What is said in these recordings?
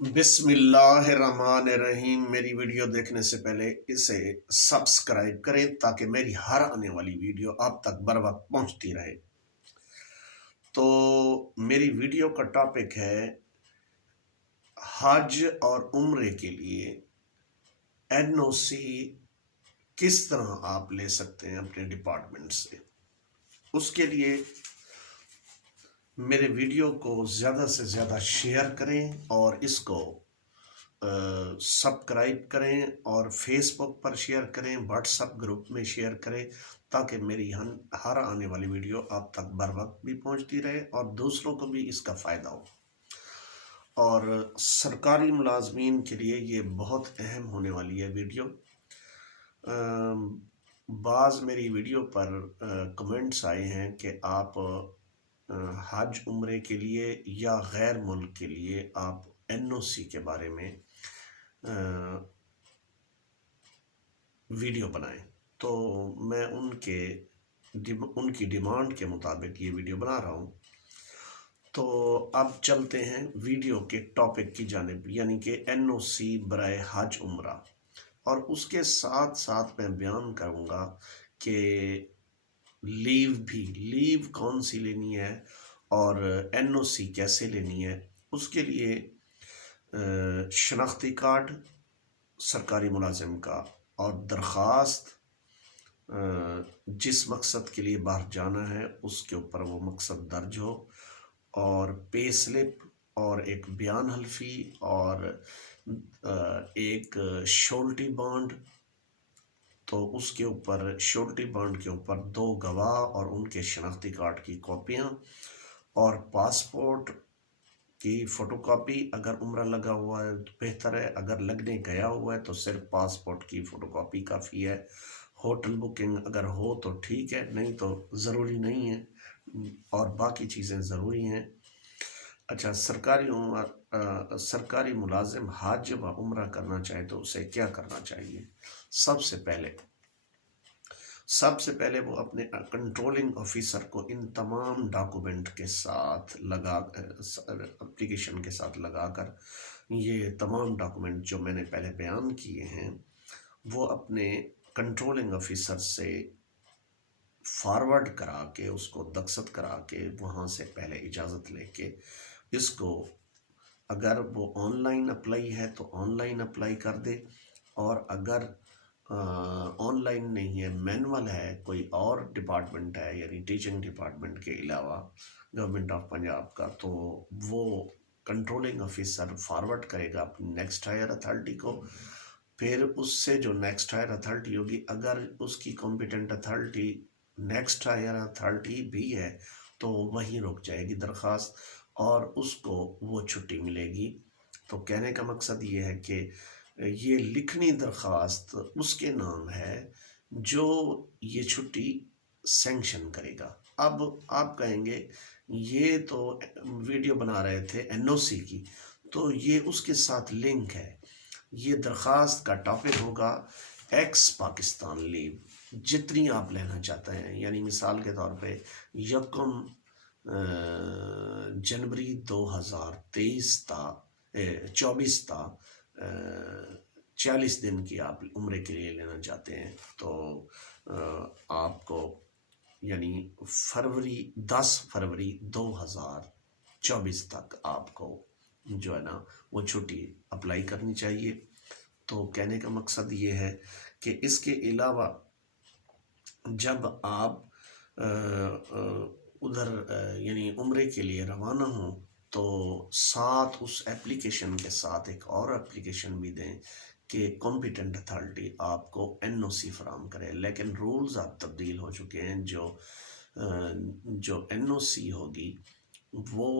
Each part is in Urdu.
بسم اللہ الرحمن الرحیم۔ میری ویڈیو دیکھنے سے پہلے اسے سبسکرائب کریں تاکہ میری ہر آنے والی ویڈیو آپ تک بر وقت پہنچتی رہے۔ تو میری ویڈیو کا ٹاپک ہے حج اور عمرے کے لیے این او سی کس طرح آپ لے سکتے ہیں اپنے ڈپارٹمنٹ سے۔ اس کے لیے میرے ویڈیو کو زیادہ سے زیادہ شیئر کریں اور اس کو سبسکرائب کریں اور فیس بک پر شیئر کریں، واٹس ایپ گروپ میں شیئر کریں تاکہ میری ہر آنے والی ویڈیو آپ تک بر وقت بھی پہنچتی رہے اور دوسروں کو بھی اس کا فائدہ ہو۔ اور سرکاری ملازمین کے لیے یہ بہت اہم ہونے والی ہے ویڈیو۔ بعض میری ویڈیو پر کمنٹس آئے ہیں کہ آپ حج عمرے کے لیے یا غیر ملک کے لیے آپ این او سی کے بارے میں ویڈیو بنائیں، تو میں ان کی ڈیمانڈ کے مطابق یہ ویڈیو بنا رہا ہوں۔ تو اب چلتے ہیں ویڈیو کے ٹاپک کی جانب، یعنی کہ این او سی برائے حج عمرہ، اور اس کے ساتھ ساتھ میں بیان کروں گا کہ لیو کون سی لینی ہے اور این او سی کیسے لینی ہے۔ اس کے لیے شناختی کارڈ سرکاری ملازم کا اور درخواست جس مقصد کے لیے باہر جانا ہے اس کے اوپر وہ مقصد درج ہو، اور پے سلپ اور ایک بیان حلفی اور ایک شورٹی بانڈ۔ تو اس کے اوپر شورٹی بانڈ کے اوپر 2 گواہ اور ان کے شناختی کارڈ کی کاپیاں اور پاسپورٹ کی فوٹو کاپی۔ اگر عمرہ لگا ہوا ہے تو بہتر ہے، اگر لگنے گیا ہوا ہے تو صرف پاسپورٹ کی فوٹو کاپی کافی ہے۔ ہوٹل بکنگ اگر ہو تو ٹھیک ہے، نہیں تو ضروری نہیں ہے، اور باقی چیزیں ضروری ہیں۔ اچھا، سرکاری ملازم حج و عمرہ کرنا چاہے تو اسے کیا کرنا چاہیے؟ سب سے پہلے وہ اپنے کنٹرولنگ آفیسر کو ان تمام ڈاکومنٹ کے ساتھ اپلیکیشن کے ساتھ لگا کر یہ تمام ڈاکومنٹ جو میں نے پہلے بیان کیے ہیں وہ اپنے کنٹرولنگ آفیسر سے فارورڈ کرا کے، اس کو دستخط کرا کے، وہاں سے پہلے اجازت لے کے اس کو، اگر وہ آن لائن اپلائی ہے تو آن لائن اپلائی کر دے، اور اگر آن لائن نہیں ہے، مینول ہے، کوئی اور ڈپارٹمنٹ ہے یعنی ٹیچنگ ڈپارٹمنٹ کے علاوہ گورنمنٹ آف پنجاب کا، تو وہ کنٹرولنگ آفیسر فارورڈ کرے گا اپنی نیکسٹ ہائر اتھارٹی کو۔ پھر اس سے جو نیکسٹ ہائر اتھارٹی ہوگی، اگر اس کی competent authority next higher authority بھی ہے تو وہیں رک جائے گی درخواست اور اس کو وہ چھٹی ملے گی۔ تو کہنے کا مقصد یہ ہے کہ یہ لکھنی درخواست اس کے نام ہے جو یہ چھٹی سینکشن کرے گا۔ اب آپ کہیں گے یہ تو ویڈیو بنا رہے تھے این او سی کی، تو یہ اس کے ساتھ لنک ہے۔ یہ درخواست کا ٹاپک ہوگا ایکس پاکستان لیو، جتنی آپ لینا چاہتے ہیں، یعنی مثال کے طور پہ 1 جنوری 2023 تا 24 تا 40 دن کی آپ عمرے کے لیے لینا چاہتے ہیں، تو آپ کو یعنی 10 فروری 2024 تک آپ کو جو ہے نا وہ چھٹی اپلائی کرنی چاہیے۔ تو کہنے کا مقصد یہ ہے کہ اس کے علاوہ جب آپ ادھر یعنی عمرے کے لیے روانہ ہوں تو ساتھ اس ایپلیکیشن کے ساتھ ایک اور ایپلیکیشن بھی دیں کہ کمپیٹنٹ اتھارٹی آپ کو این او سی فراہم کرے۔ لیکن رولز اب تبدیل ہو چکے ہیں، جو این او سی ہوگی وہ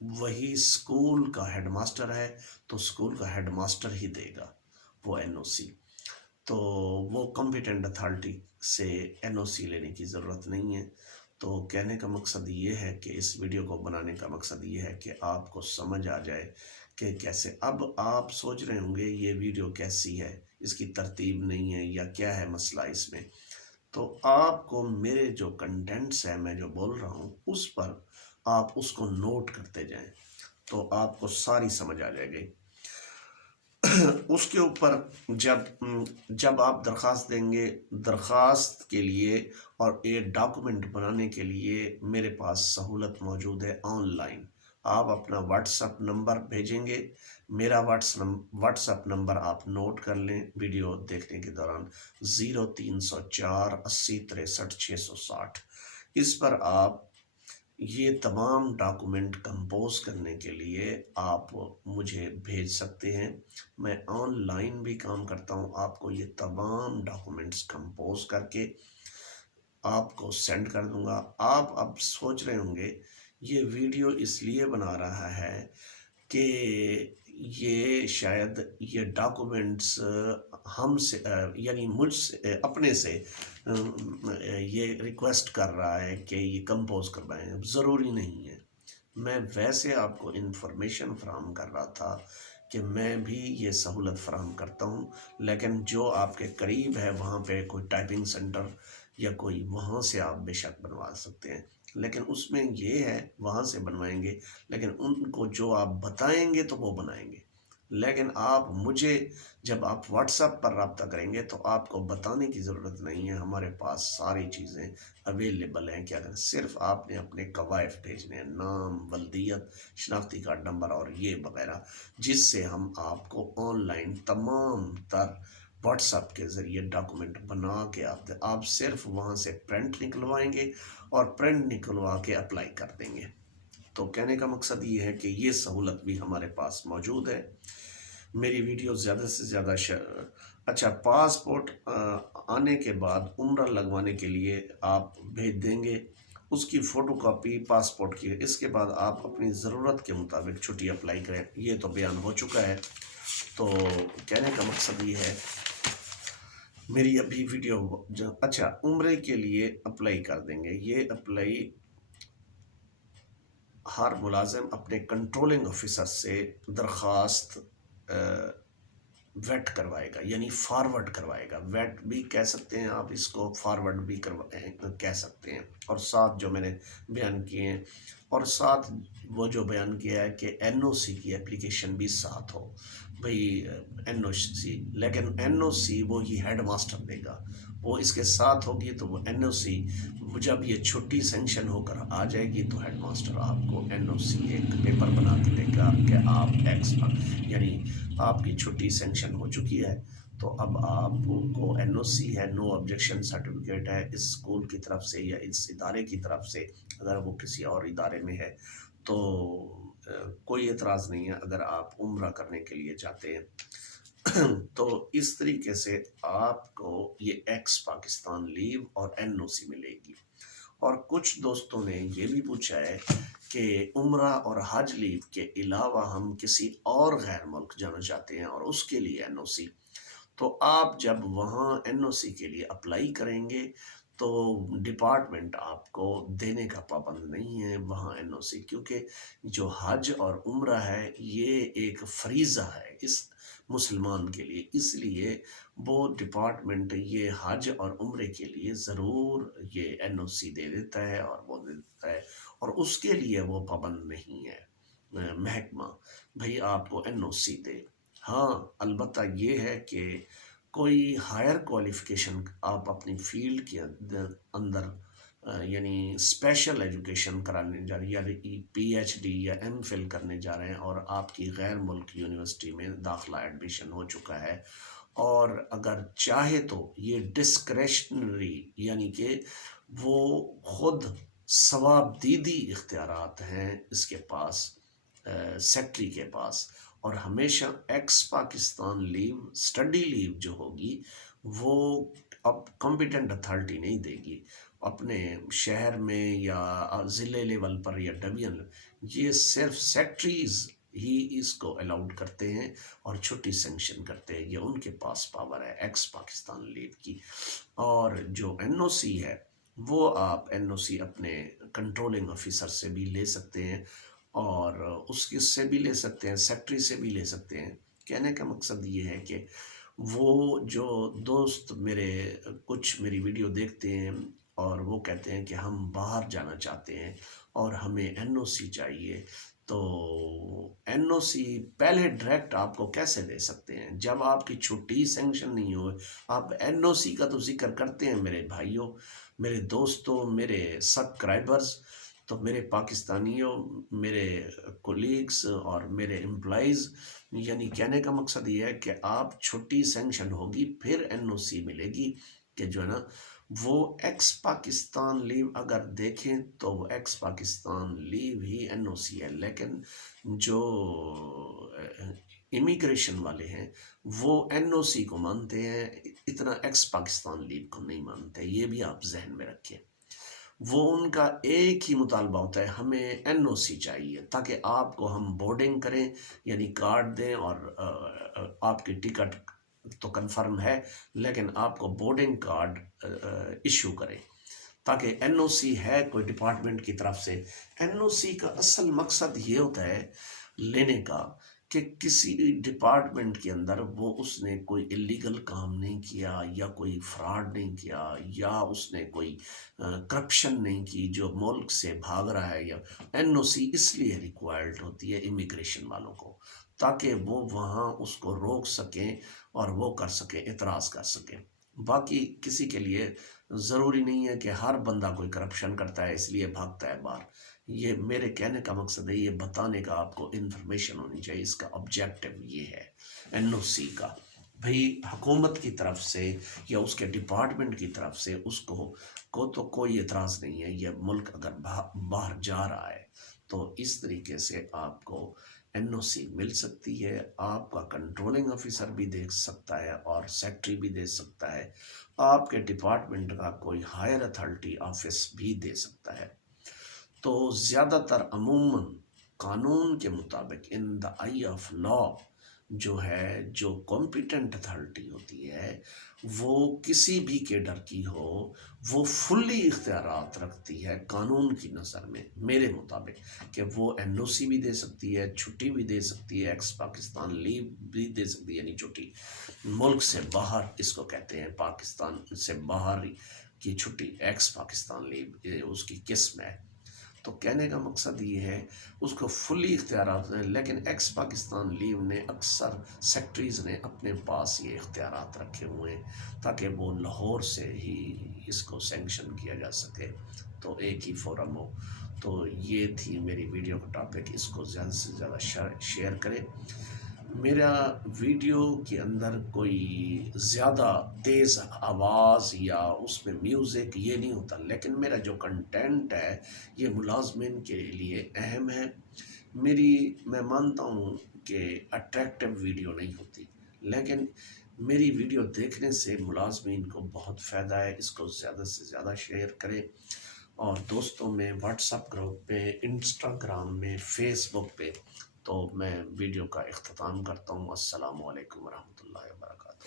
وہی اسکول کا ہیڈ ماسٹر ہے تو اسکول کا ہیڈ ماسٹر ہی دے گا وہ این او سی، تو وہ کمپیٹنٹ اتھارٹی سے این او سی لینے کی ضرورت نہیں ہے۔ تو کہنے کا مقصد یہ ہے کہ اس ویڈیو کو بنانے کا مقصد یہ ہے کہ آپ کو سمجھ آ جائے کہ کیسے۔ اب آپ سوچ رہے ہوں گے یہ ویڈیو کیسی ہے، اس کی ترتیب نہیں ہے یا کیا ہے مسئلہ اس میں، تو آپ کو میرے جو کنٹینٹس ہیں، میں جو بول رہا ہوں اس پر آپ اس کو نوٹ کرتے جائیں تو آپ کو ساری سمجھ آ جائے گی۔ اس کے اوپر جب آپ درخواست دیں گے، درخواست کے لیے اور ایک ڈاکومنٹ بنانے کے لیے میرے پاس سہولت موجود ہے آن لائن۔ آپ اپنا واٹس اپ نمبر بھیجیں گے، میرا واٹس اپ نمبر آپ نوٹ کر لیں ویڈیو دیکھنے کے دوران، 0304 80 63 660۔ اس پر آپ یہ تمام ڈاکومنٹ کمپوز کرنے کے لیے آپ مجھے بھیج سکتے ہیں۔ میں آن لائن بھی کام کرتا ہوں، آپ کو یہ تمام ڈاکومنٹس کمپوز کر کے آپ کو سینڈ کر دوں گا۔ آپ اب سوچ رہے ہوں گے یہ ویڈیو اس لیے بنا رہا ہے کہ یہ شاید یہ ڈاکومنٹس ہم سے یعنی مجھ سے اپنے سے یہ ریکویسٹ کر رہا ہے کہ یہ کمپوز کروائیں۔ ضروری نہیں ہے، میں ویسے آپ کو انفارمیشن فراہم کر رہا تھا کہ میں بھی یہ سہولت فراہم کرتا ہوں، لیکن جو آپ کے قریب ہے وہاں پہ کوئی ٹائپنگ سینٹر یا کوئی، وہاں سے آپ بے شک بنوا سکتے ہیں، لیکن اس میں یہ ہے وہاں سے بنوائیں گے، لیکن ان کو جو آپ بتائیں گے تو وہ بنائیں گے۔ لیکن آپ مجھے جب آپ واٹس ایپ پر رابطہ کریں گے تو آپ کو بتانے کی ضرورت نہیں ہے، ہمارے پاس ساری چیزیں اویلیبل ہیں کہ اگر صرف آپ نے اپنے قوائف بھیجنے ہیں، نام، ولدیت، شناختی کارڈ نمبر اور یہ وغیرہ، جس سے ہم آپ کو آن لائن تمام تر واٹس ایپ کے ذریعے ڈاکومنٹ بنا کے آپ صرف وہاں سے پرنٹ نکلوائیں گے اور پرنٹ نکلوا کے اپلائی کر دیں گے۔ تو کہنے کا مقصد یہ ہے کہ یہ سہولت بھی ہمارے پاس موجود ہے۔ میری ویڈیو زیادہ سے زیادہ اچھا، پاسپورٹ آنے کے بعد عمرہ لگوانے کے لیے آپ بھیج دیں گے اس کی فوٹو کاپی پاسپورٹ کی، اس کے بعد آپ اپنی ضرورت کے مطابق چھٹی اپلائی کریں۔ یہ تو بیان ہو چکا ہے۔ تو کہنے کا مقصد یہ ہے، میری ابھی ویڈیو اچھا عمرے کے لیے اپلائی کر دیں گے۔ یہ اپلائی ہر ملازم اپنے کنٹرولنگ آفیسر سے درخواست ویٹ کروائے گا، یعنی فارورڈ کروائے گا۔ ویٹ بھی کہہ سکتے ہیں آپ اس کو، فارورڈ بھی کہہ سکتے ہیں۔ اور ساتھ جو میں نے بیان کیے ہیں، اور ساتھ وہ جو بیان کیا ہے کہ این او سی کی اپلیکیشن بھی ساتھ ہو بھئی، این او سی، لیکن این او سی وہی ہیڈ ماسٹر دے گا، وہ اس کے ساتھ ہوگی تو وہ این او سی جب یہ چھٹی سینکشن ہو کر آ جائے گی تو ہیڈ ماسٹر آپ کو این او سی ایک پیپر بنا کے دے گا کہ آپ یعنی آپ کی چھٹی سینکشن ہو چکی ہے، تو اب آپ کو این او سی ہے، نو آبجیکشن سرٹیفکیٹ ہے اس اسکول کی طرف سے یا اس ادارے کی طرف سے، اگر وہ کسی اور ادارے میں ہے تو کوئی اعتراض نہیں ہے اگر آپ عمرہ کرنے کے لیے جاتے ہیں۔ تو اس طریقے سے آپ کو یہ ایکس پاکستان لیو اور این او سی ملے گی۔ اور کچھ دوستوں نے یہ بھی پوچھا ہے کہ عمرہ اور حج لیو کے علاوہ ہم کسی اور غیر ملک جانا چاہتے ہیں اور اس کے لیے این او سی، تو آپ جب وہاں این او سی کے لیے اپلائی کریں گے تو ڈپارٹمنٹ آپ کو دینے کا پابند نہیں ہے وہاں این او سی، کیونکہ جو حج اور عمرہ ہے یہ ایک فریضہ ہے اس مسلمان کے لیے، اس لیے وہ ڈپارٹمنٹ یہ حج اور عمرے کے لیے ضرور یہ این او سی دے دیتا ہے اور وہ دے دیتا ہے، اور اس کے لیے وہ پابند نہیں ہے محکمہ بھئی آپ کو این او سی دے۔ ہاں البتہ یہ ہے کہ کوئی ہائر کوالیفیکیشن آپ اپنی فیلڈ کے اندر یعنی اسپیشل ایجوکیشن کرانے جا رہے ہیں، یا پی ایچ ڈی یا ایم فل کرنے جا رہے ہیں اور آپ کی غیر ملک یونیورسٹی میں داخلہ ایڈمیشن ہو چکا ہے، اور اگر چاہے تو یہ ڈسکریشنری یعنی کہ وہ خود ثواب دیدی اختیارات ہیں اس کے پاس، سیکٹری کے پاس، اور ہمیشہ ایکس پاکستان لیو اسٹڈی لیو جو ہوگی وہ اب کمپیٹنٹ اتھارٹی نہیں دے گی، اپنے شہر میں یا ضلع لیول پر یا ڈویژن، یہ صرف سیکٹریز ہی اس کو الاؤڈ کرتے ہیں اور چھٹی سینکشن کرتے ہیں، یہ ان کے پاس پاور ہے ایکس پاکستان لیو کی۔ اور جو این او سی ہے وہ آپ این او سی اپنے کنٹرولنگ آفیسر سے بھی لے سکتے ہیں اور اس کے سے بھی لے سکتے ہیں، سیکٹری سے بھی لے سکتے ہیں۔ کہنے کا مقصد یہ ہے کہ وہ جو دوست کچھ میری ویڈیو دیکھتے ہیں اور وہ کہتے ہیں کہ ہم باہر جانا چاہتے ہیں اور ہمیں این او سی چاہیے، تو این او سی پہلے ڈائریکٹ آپ کو کیسے دے سکتے ہیں جب آپ کی چھٹی سینکشن نہیں ہوئے؟ آپ این او سی کا تو ذکر کرتے ہیں میرے بھائیوں، میرے دوستوں، میرے سبسکرائبرز، تو میرے پاکستانیوں، میرے کولیگز اور میرے امپلائیز، یعنی کہنے کا مقصد یہ ہے کہ آپ چھٹی سینکشن ہوگی پھر این او سی ملے گی، کہ جو ہے نا وہ ایکس پاکستان لیو اگر دیکھیں تو وہ ایکس پاکستان لیو ہی این او سی ہے، لیکن جو امیگریشن والے ہیں وہ این او سی کو مانتے ہیں، اتنا ایکس پاکستان لیو کو نہیں مانتے، یہ بھی آپ ذہن میں رکھیں۔ وہ ان کا ایک ہی مطالبہ ہوتا ہے، ہمیں این او سی چاہیے تاکہ آپ کو ہم بورڈنگ کریں، یعنی کارڈ دیں، اور آپ کی ٹکٹ تو کنفرم ہے لیکن آپ کو بورڈنگ کارڈ ایشو کریں، تاکہ این او سی ہے کوئی ڈپارٹمنٹ کی طرف سے۔ این او سی کا اصل مقصد یہ ہوتا ہے لینے کا کہ کسی ڈپارٹمنٹ کے اندر وہ اس نے کوئی اللیگل کام نہیں کیا، یا کوئی فراڈ نہیں کیا، یا اس نے کوئی کرپشن نہیں کی جو ملک سے بھاگ رہا ہے۔ یا این او سی اس لیے ریکوائرڈ ہوتی ہے امیگریشن والوں کو، تاکہ وہ وہاں اس کو روک سکیں اور وہ کر سکیں، اعتراض کر سکیں۔ باقی کسی کے لیے ضروری نہیں ہے کہ ہر بندہ کوئی کرپشن کرتا ہے اس لیے بھاگتا ہے باہر۔ یہ میرے کہنے کا مقصد ہے، یہ بتانے کا آپ کو انفارمیشن ہونی چاہیے، اس کا آبجیکٹو یہ ہے این او سی کا۔ بھئی حکومت کی طرف سے یا اس کے ڈپارٹمنٹ کی طرف سے اس کو تو کوئی اعتراض نہیں ہے، یہ ملک اگر باہر جا رہا ہے تو اس طریقے سے آپ کو این او سی مل سکتی ہے۔ آپ کا کنٹرولنگ آفیسر بھی دیکھ سکتا ہے اور سیکٹری بھی دے سکتا ہے، آپ کے ڈپارٹمنٹ کا کوئی ہائر اتھارٹی آفس بھی دے سکتا ہے۔ تو زیادہ تر عموماً قانون کے مطابق ان دا آئی آف لا جو ہے، جو کمپیٹنٹ اتھارٹی ہوتی ہے وہ کسی بھی کیڈر کی ہو، وہ فلی اختیارات رکھتی ہے قانون کی نظر میں میرے مطابق، کہ وہ این او سی بھی دے سکتی ہے، چھٹی بھی دے سکتی ہے، ایکس پاکستان لیو بھی دے سکتی ہے، یعنی چھٹی ملک سے باہر اس کو کہتے ہیں، پاکستان سے باہر کی چھٹی ایکس پاکستان لیو اس کی قسم ہے۔ تو کہنے کا مقصد یہ ہے اس کو فلی اختیارات ہیں، لیکن ایکس پاکستان لیو نے اکثر سیکٹریز نے اپنے پاس یہ اختیارات رکھے ہوئے ہیں تاکہ وہ لاہور سے ہی اس کو سینکشن کیا جا سکے، تو ایک ہی فورم ہو۔ تو یہ تھی میری ویڈیو کا ٹاپک، اس کو زیادہ سے زیادہ شیئر کریں۔ میرا ویڈیو کے اندر کوئی زیادہ تیز آواز یا اس میں میوزک یہ نہیں ہوتا، لیکن میرا جو کنٹینٹ ہے یہ ملازمین کے لیے اہم ہے۔ میں مانتا ہوں کہ اٹریکٹیو ویڈیو نہیں ہوتی، لیکن میری ویڈیو دیکھنے سے ملازمین کو بہت فائدہ ہے۔ اس کو زیادہ سے زیادہ شیئر کریں، اور دوستوں میں، واٹس اپ گروپ پہ، انسٹاگرام میں، فیس بک پہ۔ تو میں ویڈیو کا اختتام کرتا ہوں۔ السلام علیکم ورحمۃ اللہ وبرکاتہ۔